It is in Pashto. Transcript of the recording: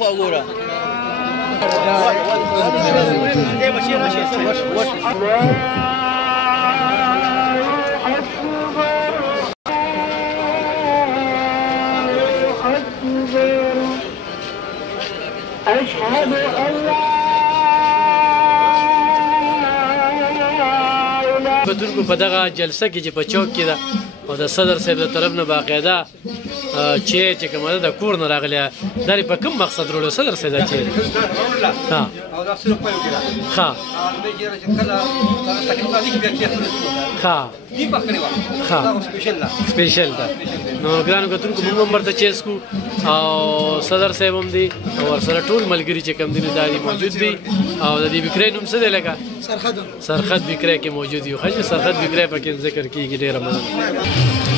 وګوره أشهد أن لا بدونکو په دغه جلسه کې چې په چوک کې ده او د صدر صاحب د طرف نه باقاعده چې کومه ده د کور نه راغلی دا په کوم مقصد وروړو صدر صاحب دا چې او دا سره په یو کې ښه مې چې کله تقریبا دې بیا کې ښه دې په کړی و دا سپیشل ده نو ګرانو کتونکو موږ هم ورته چیس کو او صدر صاحب هم دي او ورسره ټول ملګري چې کوم دي دا موجود دي او د دې بکرې نوم څه دی لکه سرخد بکرې کې موجود یو خو سرخد بکرې په کې ذکر کیږي ډېر مننه